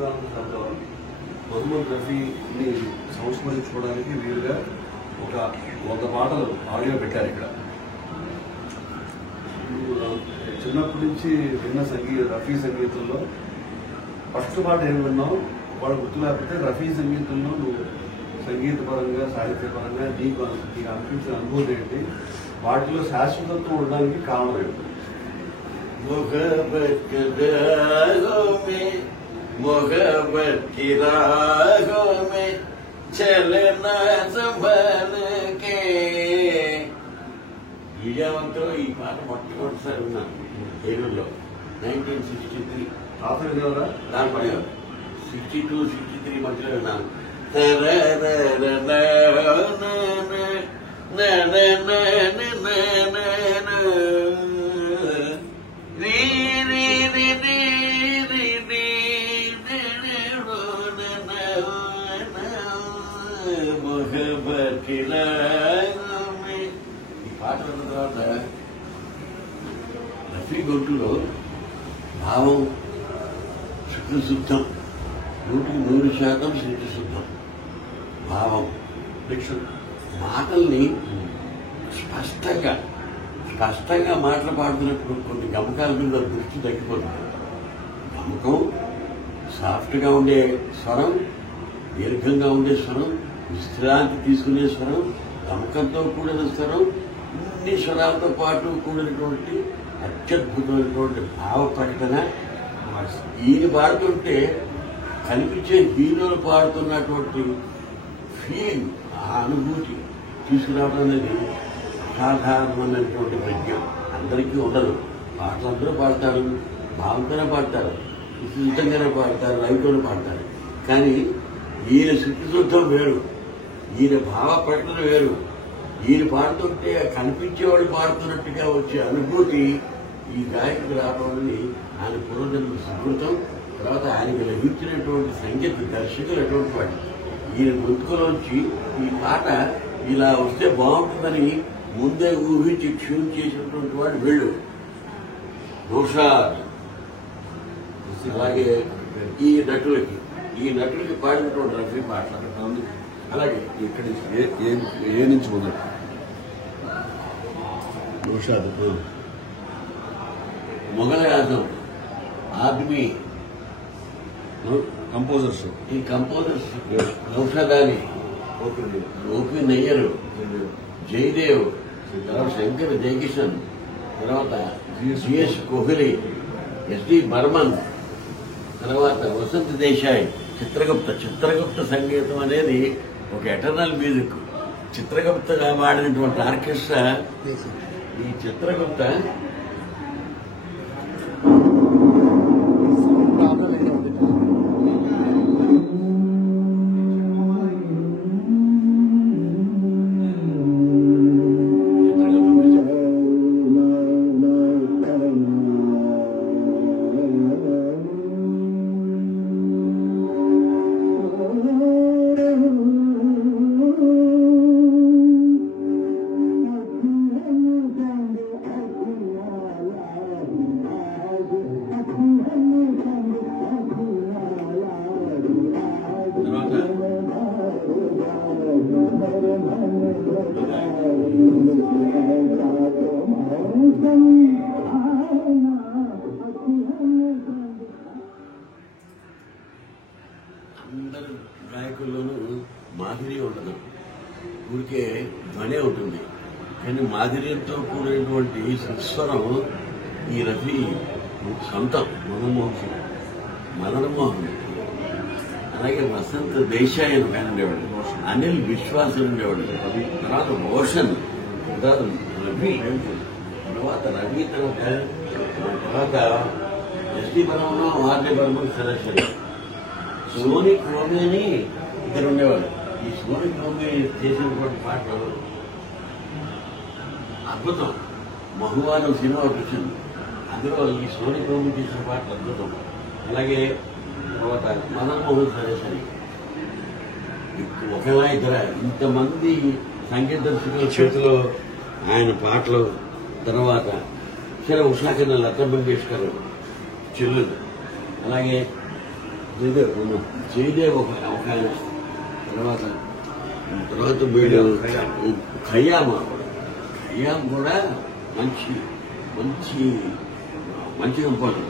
సంక్రాంతి సభలో మొహమ్మద్ రఫీని సంస్మరించుకోవడానికి వీలుగా ఒక 100 పాటలు ఆడియో పెట్టారు ఇక్కడ. చిన్నప్పటి నుంచి విన్న రఫీ సంగీతంలో ఫస్ట్ పాట ఏమి విన్నావు వాళ్ళు గుర్తు లేకపోతే రఫీ సంగీతంలో నువ్వు సంగీతపరంగా సాహిత్యపరంగా నీకు అనిపించిన అనుభూతి ఏంటి, వాటిలో శాశ్వతత్వం ఉండడానికి కారణం ఏంటి? मोहब्बत की राहों में चलना संभल के విజయవంతం ఈ పాట మొట్టమొదటిసారి ఉన్నాను తెలుగులో 1963 దాని 62, 63 మధ్యలో విన్నాను. ఈ పాట విన్న తర్వాత రఫీ గొంతులో భావం శుద్ధశుద్ధం, 100% శుద్ధశుద్ధం భావం. మాటల్ని స్పష్టంగా మాటలు పాడుతున్నప్పుడు కొన్ని గమకాల మీద దృష్టి తగ్గిపోతుంది. గమకం సాఫ్ట్గా ఉండే స్వరం, దీర్ఘంగా ఉండే స్వరం, విశ్రాంతి తీసుకునే స్వరం, గమకంతో కూడిన స్వరం, ఇన్ని స్వరాలతో పాటు కూడినటువంటి అత్యద్భుతమైనటువంటి భావ ప్రకటన. ఈయన పాడుతుంటే కనిపించే హీరోలు పాడుతున్నటువంటి ఫీలింగ్, ఆ అనుభూతి తీసుకురావడం అనేది సాధారణమైనటువంటి ప్రజ్ఞం. అందరికీ ఉండదు. పాటలు అందరూ పాడతారు, భావంతోనే పాడతారు, శుద్ధిగానే పాడతారు, రవితోనే పాడతారు. కానీ ఈయన శుద్ధిశుద్ధం వేరు, ఈయన భావ ప్రకటన వేరు. ఈయన పాడుతుంటే కనిపించేవాడు పాడుతున్నట్టుగా వచ్చే అనుభూతి ఈ గాయకుడు రావడాన్ని ఆయన పూర్వజన్మ సుకృతం. తర్వాత ఆయనకు లభించినటువంటి సంగీత దర్శకులు అటువంటి వాడు. ఈయన గొంతుకులోంచి ఈ పాట ఇలా వస్తే బాగుంటుందని ముందే ఊహించి ట్యూన్ చేసినటువంటి వాడు వీళ్ళు నౌషాద్. అలాగే ఈ నటులకి పాడినటువంటి రఫీ పాటలు. అలాగే ఇక్కడి ఏ నుంచి మొదలు? నౌషాద్, మొఘల్ ఆజం, ఆద్మీ, కంపోజర్స్. ఈ కంపోజర్స్ నౌషాద్ అలీ, ఓపీ నయ్యర్, జయదేవ్, తర్వాత శంకర్ జయకిషన్, తర్వాత జిఎస్ కోహ్లీ, ఎస్డి బర్మన్, తర్వాత వసంత్ దేశాయ్, చిత్రగుప్త సంగీతం అనేది ఒక ఎటర్నల్ మ్యూజిక్. చిత్రగుప్తగా వాడినటువంటి ఆర్కెస్ట్రా ఈ చిత్రగుప్త అందరు గాయకుల్లోనూ మాధుర్యం ఉండదు, ఊరికే ధ్వనే ఉంటుంది. కానీ మాధుర్యంతో కూడినటువంటి సుస్వరం ఈ రఫీ సొంతం. మదన్ మోహన్, అలాగే వసంత్ దేశాయ్ అని ఆయన ఉండేవాడు, అనిల్ విశ్వాస్ ఉండేవాడు, తర్వాత రోషన్, తర్వాత రవి, తర్వాత SD Burman, RD Burman selection, సోనీ క్రోమి అని ఇద్దరు ఉండేవాడు. ఈ సోనీ క్రోమి చేసినటువంటి పాటలు అద్భుతం. మహువానం సినిమా వచ్చింది, అందులో ఈ సోనీ క్రోమి చేసిన పాటలు అద్భుతం. అలాగే తర్వాత మదన్ మోహన్ సరేసరి, ఒకలా ఇద్దర ఇంతమంది సంగీత దర్శకుల చేతిలో ఆయన పాటలు. తర్వాత ఉషా కింద లతా మంగేష్కర్ చెల్లులు, అలాగే జయదేవ్ ఒక ఆయన, తర్వాత వీడు ఖయ్యామ్ కూడా మంచి మంచి మంచి కంపోజర్.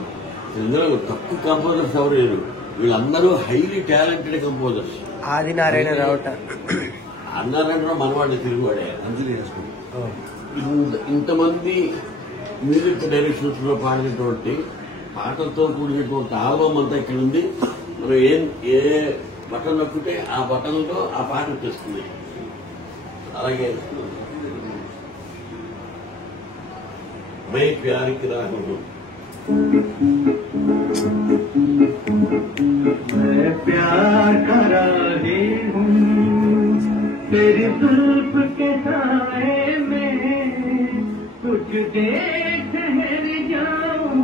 ఇందులో తక్కువ కంపోజర్స్ ఎవరు లేరు, వీళ్ళందరూ హైలీ టాలెంటెడ్ కంపోజర్స్. ఆదినారాయణ రావుట అన్నారాయణ మనవాడే, తెలుగువాడే. ఇంతమంది మ్యూజిక్ డైరెక్షన్స్ లో పాడినటువంటి పాటలతో కూడినటువంటి ఆల్బమ్ అంతా ఇక్కడ ఉంది. మనం ఏ బటన్ నొక్కితే ఆ బటన్లో ఆ పాట వచ్చేస్తుంది. అలాగే మై ప్యారికి రాహుల్, मैं प्यार करा रही हूँ तेरी जुल्फ के साए में, कुछ देर ठहर जाऊं।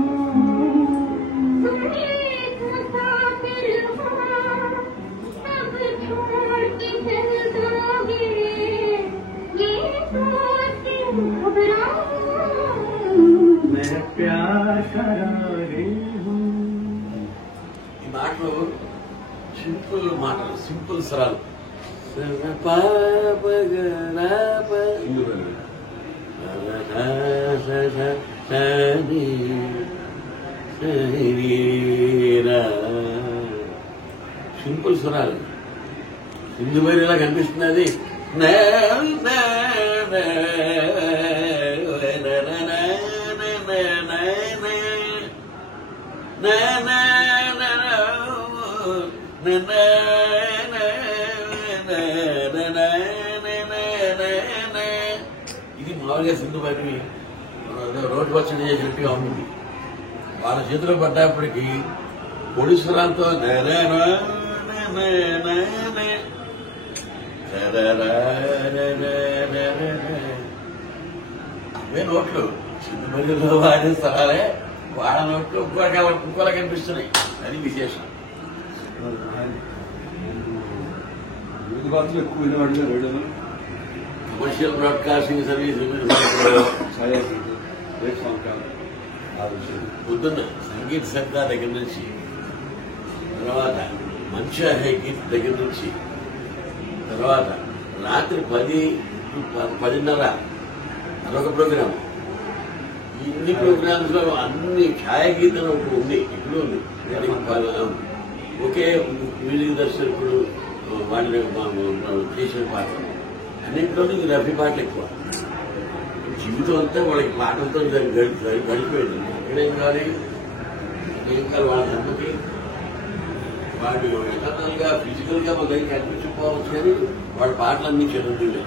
तुम एक मुसाफिर हो, अब छोड़ के चल दोगे, ये सोच के घबराऊं। मैं प्यार करा रही हूँ। ఈ మాటలు సింపుల్ స్వరాలు. సింపుల్ స్వరాలు. సింధు బైరిలా కనిపిస్తుంది అది. ఇది మామూలుగా సింధు బైరి రోడ్డు పచ్చడి చేసినట్టుగా ఉంటుంది. వాళ్ళ చేతిలో పడ్డప్పటికీ పొడి స్వరాలతో అవే నోట్లు సింధు బైరిలో వాడే స్వరాలే వాళ్ళ నోట్లు ఇంకోలా కనిపిస్తున్నాయి. అది విశేషం. ఎక్కువ వినవాడిగా రేడియోలో కమర్షియల్ బ్రాడ్కాస్టింగ్ సర్వీస్ పొద్దున్న సంగీత సర్దా దగ్గర నుంచి, తర్వాత మంచి హైగీత్ దగ్గర నుంచి, తర్వాత రాత్రి 10-10:30 అదొక ప్రోగ్రాం. ఇన్ని ప్రోగ్రామ్స్ లో అన్ని ఛాయాగీతం ఒకటి ఉంది, ఇప్పుడు ఉంది. ఒకే మ్యూజిక్ దర్శకుడు వాళ్ళు చేసిన పాటలు అన్నింటిలోనూ ఇది రఫీ పాటలు ఎక్కువ. జీవితం అంతా వాళ్ళకి పాటలతో గడిచిపోయింది. ఎక్కడేం కాదు, ఏం కాదు. వాళ్ళ అమ్మకి వాడు ఎటర్నల్ గా ఫిజికల్ గా మన దగ్గర కనిపించకపోవచ్చు, కానీ వాడి పాటలన్నీ చదువుతుంది.